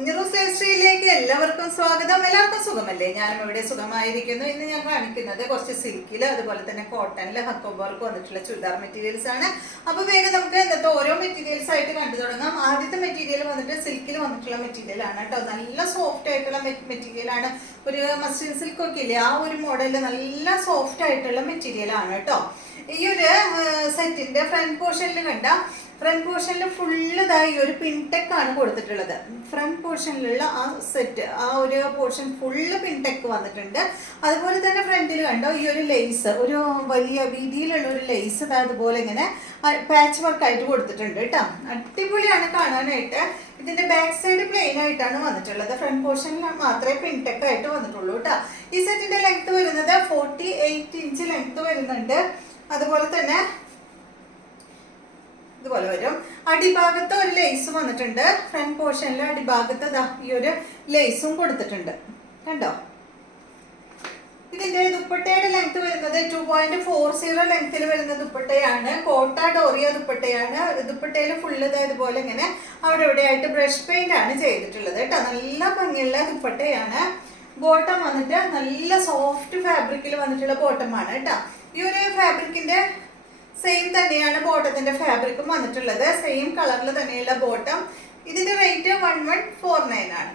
കുഞ്ഞിറൂസ് ഹിസ്റ്ററിയിലേക്ക് എല്ലാവർക്കും സ്വാഗതം. എല്ലാവർക്കും സുഖമല്ലേ? ഞാനും ഇവിടെ സുഖമായിരിക്കുന്നു. ഇന്ന് ഞാൻ കാണിക്കുന്നത് കുറച്ച് സിൽക്കിൽ അതുപോലെ തന്നെ കോട്ടണിൽ ഹക്കോ വർക്ക് വന്നിട്ടുള്ള ചുരിദാർ മെറ്റീരിയൽസ് ആണ്. അപ്പോൾ വേഗം നമുക്ക് ഇന്നത്തെ ഓരോ മെറ്റീരിയൽസ് ആയിട്ട് കണ്ടു തുടങ്ങാം. ആദ്യത്തെ മെറ്റീരിയൽ വന്നിട്ട് സിൽക്കിൽ വന്നിട്ടുള്ള മെറ്റീരിയൽ ആണ് കേട്ടോ. നല്ല സോഫ്റ്റ് ആയിട്ടുള്ള മെറ്റീരിയൽ ആണ്. ഒരു മസ്ലിൻ സിൽക്ക് ഒക്കെ ഇല്ലേ, ആ ഒരു മോഡലിൽ നല്ല സോഫ്റ്റ് ആയിട്ടുള്ള മെറ്റീരിയൽ ആണ് കേട്ടോ. ഈ ഒരു സെറ്റിന്റെ ഫ്രണ്ട് പോർഷനിൽ കണ്ട ഫ്രണ്ട് പോർഷനിൽ ഫുള്ള് ഇതായി ഒരു പിൻടെക് ആണ് കൊടുത്തിട്ടുള്ളത്. ഫ്രണ്ട് പോർഷനിലുള്ള ആ സെറ്റ്, ആ ഒരു പോർഷൻ ഫുള്ള് പിൻടെക് വന്നിട്ടുണ്ട്. അതുപോലെ തന്നെ ഫ്രണ്ടിൽ കണ്ടോ ഈ ഒരു ലേസ്, ഒരു വലിയ വീതിയിലുള്ള ഒരു ലേസ് അതുപോലെ ഇങ്ങനെ പാച്ച് വർക്ക് ആയിട്ട് കൊടുത്തിട്ടുണ്ട് കേട്ടോ. അടിപൊളിയാണ് കാണാനായിട്ട്. ഇതിന്റെ ബാക്ക് സൈഡ് പ്ലെയിൻ ആയിട്ടാണ് വന്നിട്ടുള്ളത്. ഫ്രണ്ട് പോർഷനിൽ മാത്രമേ പിൻടെക് ആയിട്ട് വന്നിട്ടുള്ളൂ കേട്ടോ. ഈ സെറ്റിന്റെ ലെങ്ത് വരുന്നത് 48 ഇഞ്ച് ലെങ്ത് വരുന്നുണ്ട്. അതുപോലെ തന്നെ ഇതുപോലെ വരും. അടിഭാഗത്ത് ഒരു ലേസ് വന്നിട്ടുണ്ട്. ഫ്രണ്ട് പോർഷനിലെ അടിഭാഗത്ത് ഈ ഒരു ലേസും കൊടുത്തിട്ടുണ്ട് കണ്ടോ. ഇതിന്റെ ദുപ്പട്ടയുടെ ലെങ്ത് വരുന്നത് 2.40 ലെങ്ത്തിൽ വരുന്ന ദുപ്പട്ടയാണ്. കോട്ട ഡോറിയ ദുപ്പട്ടയാണ്. ദുപ്പട്ടയിൽ ഫുള്ള് ഇതുപോലെ ഇങ്ങനെ അവിടെ ഇവിടെ ആയിട്ട് ബ്രഷ് പെയിന്റ് ആണ് ചെയ്തിട്ടുള്ളത് കേട്ടോ. നല്ല ഭംഗിയുള്ള ദുപ്പട്ടയാണ്. ബോട്ടം വന്നിട്ട് നല്ല സോഫ്റ്റ് ഫാബ്രിക്കിൽ വന്നിട്ടുള്ള ബോട്ടമാണ് കേട്ടോ. ഈ ഒരു ഫാബ്രിക്കിന്റെ സെയിം തന്നെയാണ് ബോട്ടത്തിന്റെ ഫാബ്രിക്കും വന്നിട്ടുള്ളത്. സെയിം കളറിൽ തന്നെയുള്ള ബോട്ടം. ഇതിന്റെ റേറ്റ് 1149 ആണ്.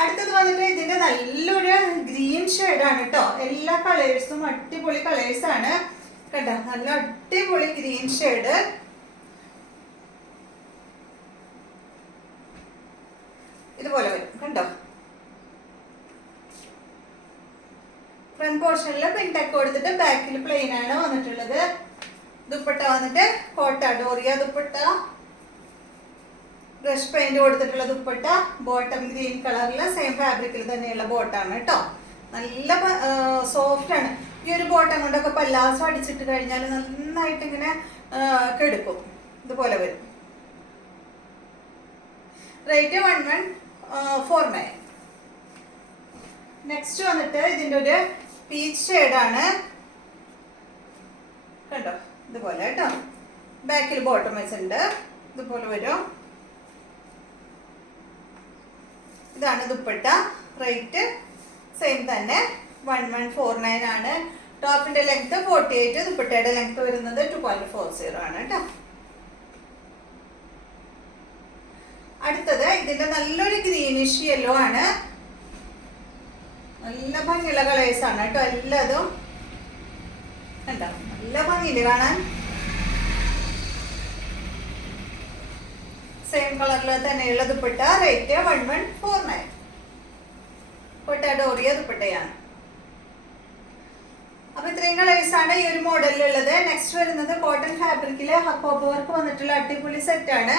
അടുത്തത് വന്നിട്ട് ഇതിന്റെ നല്ലൊരു ഗ്രീൻ ഷെയ്ഡാണ് കേട്ടോ. എല്ലാ കളേഴ്സും അടിപൊളി കളേഴ്സ് ആണ് കേട്ടോ. നല്ല അടിപൊളി ഗ്രീൻ ഷെയ്ഡ്. ഇതുപോലെ വരും കണ്ടോ. ഫ്രണ്ട് പോർഷനിൽ പിൻടെക് കൊടുത്തിട്ട് ബാക്കിൽ പ്ലെയിൻ ആണ് വന്നിട്ടുള്ളത്. ദുപ്പട്ട വന്നിട്ട് കോട്ട ഡോറിയ ദുപ്പട്ട, ബ്രഷ് പെയിന്റ് കൊടുത്തിട്ടുള്ള ദുപ്പട്ട. ബോട്ടം ഗ്രീൻ കളറിൽ സെയിം ഫാബ്രിക്കിൽ തന്നെയുള്ള ബോട്ടാണ് കേട്ടോ. നല്ല സോഫ്റ്റ് ആണ്. ഈ ഒരു ബോട്ടം കൊണ്ടൊക്കെ പല്ലാസം അടിച്ചിട്ട് കഴിഞ്ഞാൽ നന്നായിട്ട് ഇങ്ങനെ കെടുക്കും. ഇതുപോലെ വരും. റേറ്റ് 1149. നെക്സ്റ്റ് വന്നിട്ട് ഇതിൻ്റെ ഒരു പീച്ച് ഷെയ്ഡാണ് കണ്ടോ. ഇതുപോലെ കേട്ടോ. ബാക്കിൽ ബോട്ടം വെച്ചിട്ടുണ്ട്. ഇതുപോലെ വരും. ഇതാണ് ദുപ്പട്ട. റേറ്റ് സെയിം തന്നെ 1149 ആണ്. ടോപ്പിന്റെ ലെങ്ത് 48, ദുപ്പട്ടയുടെ ലെങ്ത് വരുന്നത് 2.40 ആണ് കേട്ടോ. അടുത്തത് ഇതിന്റെ നല്ലൊരു ഗ്രീനിഷ് യെല്ലോ ആണ്. നല്ല ഭംഗിയുള്ള കളേഴ്സ് ആണ് കേട്ടോ. എല്ലാതും കണ്ടോ, നല്ല ഭംഗിയില് കാണാൻ. സെയിം കളറിൽ തന്നെയുള്ള ദുപ്പട്ട. റേറ്റ് 1149. കോട്ട ഡോറിയ ദുപ്പട്ടയാണ്. അപ്പൊ ഇത്രയും കളേഴ്സ് ആണ് ഈ ഒരു മോഡലിലുള്ളത്. നെക്സ്റ്റ് വരുന്നത് കോട്ടൺ ഫാബ്രിക്കില് ഹക്കോബ വർക്ക് വന്നിട്ടുള്ള അടിപൊളി സെറ്റ് ആണ്.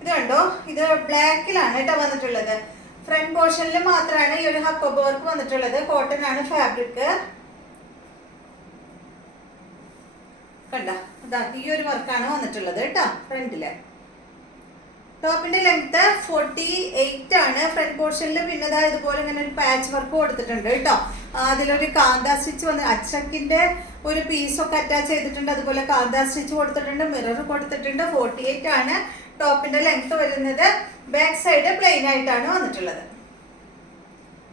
ഇത് കണ്ടോ, ഇത് ബ്ലാക്കിലാണ് കേട്ടോ വന്നിട്ടുള്ളത്. ഫ്രണ്ട് പോർഷനിൽ മാത്രമാണ് ഈ ഒരു ഹക്കോബ വർക്ക് വന്നിട്ടുള്ളത്. കോട്ടൺ ആണ് ഫാബ്രിക് കണ്ട. ഈ ഒരു വർക്കാണ് വന്നിട്ടുള്ളത് കേട്ടോ ഫ്രണ്ടില്. ടോപ്പിന്റെ ലെങ്ത് 48 ആണ്. ഫ്രണ്ട് പോർഷനിൽ പിന്നെ ഇതുപോലെ ഇങ്ങനെ ഒരു പാച്ച് വർക്ക് കൊടുത്തിട്ടുണ്ട് കേട്ടോ. അതിലൊരു കാന്ത സ്റ്റിച്ച് വന്ന് അച്ചക്കിന്റെ ഒരു പീസൊക്കെ അറ്റാച്ച് ചെയ്തിട്ടുണ്ട്. അതുപോലെ കാന്ത സ്റ്റിച്ച് കൊടുത്തിട്ടുണ്ട്. മിറർ കൊടുത്തിട്ടുണ്ട്. 48 ആണ് ടോപ്പിന്റെ ലെങ്ത് വരുന്നത്. ബാക്ക് സൈഡ് പ്ലെയിൻ ആയിട്ടാണ് വന്നിട്ടുള്ളത്.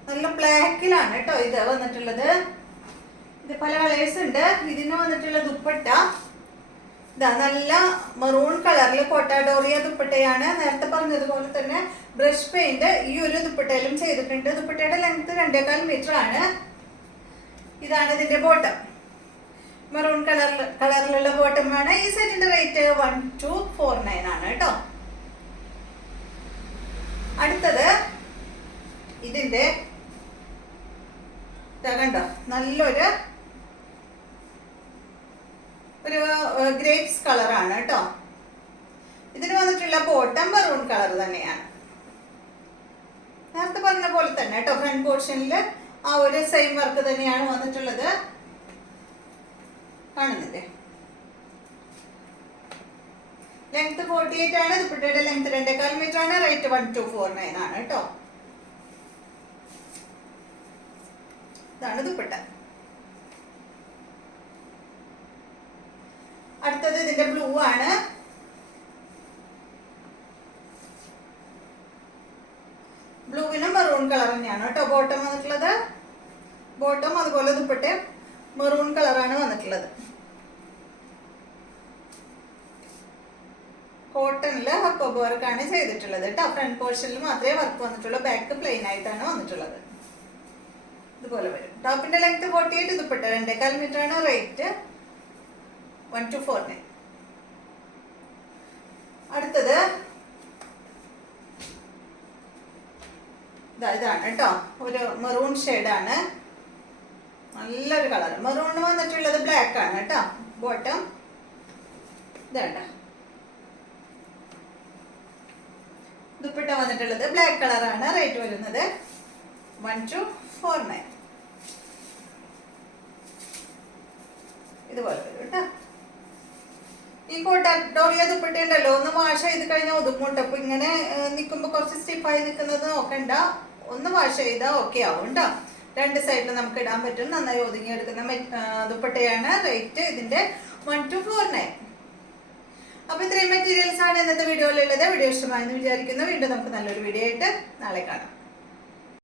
നല്ല ബ്ലാക്കിലാണ് കേട്ടോ ഇത് വന്നിട്ടുള്ളത്. ഇത് പല കളേഴ്സ് ഉണ്ട്. ഇതിന് വന്നിട്ടുള്ള ദുപ്പട്ട ഇതാ നല്ല മെറൂൺ കളറിൽ കോട്ട ഡോറിയ ദുപ്പട്ടയാണ്. നേരത്തെ പറഞ്ഞതുപോലെ തന്നെ ബ്രഷ് പെയിന്റ് ഈ ഒരു ദുപ്പട്ടയിലും ചെയ്തിട്ടുണ്ട്. ദുപ്പട്ടയുടെ ലെങ്ത് 2.25 മീറ്റർ ആണ്. ഇതാണ് ഇതിന്റെ ബോട്ടം. മെറൂൺ കളറിലുള്ള ബോട്ടമാണ്. ഈ സെറ്റിന്റെ റേറ്റ് 1249 ആണ് കേട്ടോ. അടുത്തത് ഇതിന്റെ കണ്ടോ നല്ലൊരു ഗ്രേപ്സ് കളറാണ് കേട്ടോ. ഇതിന് വന്നിട്ടുള്ള ബോട്ടം മെറൂൺ കളർ തന്നെയാണ്. നേരത്തെ പറഞ്ഞ പോലെ തന്നെ കേട്ടോ. ഫ്രണ്ട് പോർഷനിൽ ആ ഒരു സെയിം വർക്ക് തന്നെയാണ് വന്നിട്ടുള്ളത്. കാണുന്നില്ലേ? ലെങ്ത് 48 ആണ്. ദുപ്പട്ടയുടെ ലെങ്ത് 2.25 മീറ്റർ ആണ്. റേറ്റ് 1249 ആണ് കേട്ടോ. ഇതാണ് ദുപ്പട്ട. അടുത്തത് ഇതിന്റെ ബ്ലൂ ആണ്. കളർ തന്നെയാണ് കേട്ടോ ബോട്ടം വന്നിട്ടുള്ളത്. ബോട്ടം അതുപോലെ ദുപ്പട്ടെ മെറൂൺ കളറാണ് വന്നിട്ടുള്ളത്. കോട്ടണില് ഹക്കോബ വർക്കാണ് ചെയ്തിട്ടുള്ളത് കേട്ടോ. ഫ്രണ്ട് പോർഷനിൽ മാത്രമേ വർക്ക് വന്നിട്ടുള്ളൂ, ബാക്ക് പ്ലെയിൻ ആയിട്ടാണ് വന്നിട്ടുള്ളത്. ഇതുപോലെ വരും. ടോപ്പിന്റെ ലെങ്ത് 48, ദുപ്പട്ട 2.25 മീറ്റർ ആണ്. റേറ്റ് 1249. അടുത്തത് ഇതാണ് കേട്ടോ, ഒരു മെറൂൺ ഷെയ്ഡാണ്, നല്ലൊരു കളർ. മെറൂൺ വന്നിട്ടുള്ളത് ബ്ലാക്ക് ആണ് കേട്ടോ. ബോട്ടം ഇതാണ്ട. ദുപ്പട്ട വന്നിട്ടുള്ളത് ബ്ലാക്ക് കളറാണ്. റേറ്റ് വരുന്നത് 1249. ഇതുപോലെ വരും കേട്ടോ. ഈ കോട്ടാഡോറിയ ദുപ്പട്ട ഉണ്ടല്ലോ, ഒന്ന് വാഷ് ചെയ്ത് കഴിഞ്ഞാൽ ഒതുങ്ങൂട്ടോ. അപ്പൊ ഇങ്ങനെ നിൽക്കുമ്പോൾ കുറച്ച് സ്റ്റിഫായി നിൽക്കുന്നത് നോക്കണ്ട, ഒന്ന് വാഷ് ചെയ്താൽ ഓക്കെ ആവും കേട്ടോ. രണ്ട് സൈഡിലും നമുക്ക് ഇടാൻ പറ്റും. നന്നായി ഒതുങ്ങിയെടുക്കുന്ന ദുപ്പട്ടയാണ്. റേറ്റ് ഇതിന്റെ 1249. അപ്പൊ ഇത്രയും മെറ്റീരിയൽസ് ആണ് ഇന്നത്തെ വീഡിയോയിലുള്ളത്. വീഡിയോ ഇഷ്ടമായെന്ന് വിചാരിക്കുന്നു. വീണ്ടും നമുക്ക് നല്ലൊരു വീഡിയോ ആയിട്ട് നാളെ കാണാം.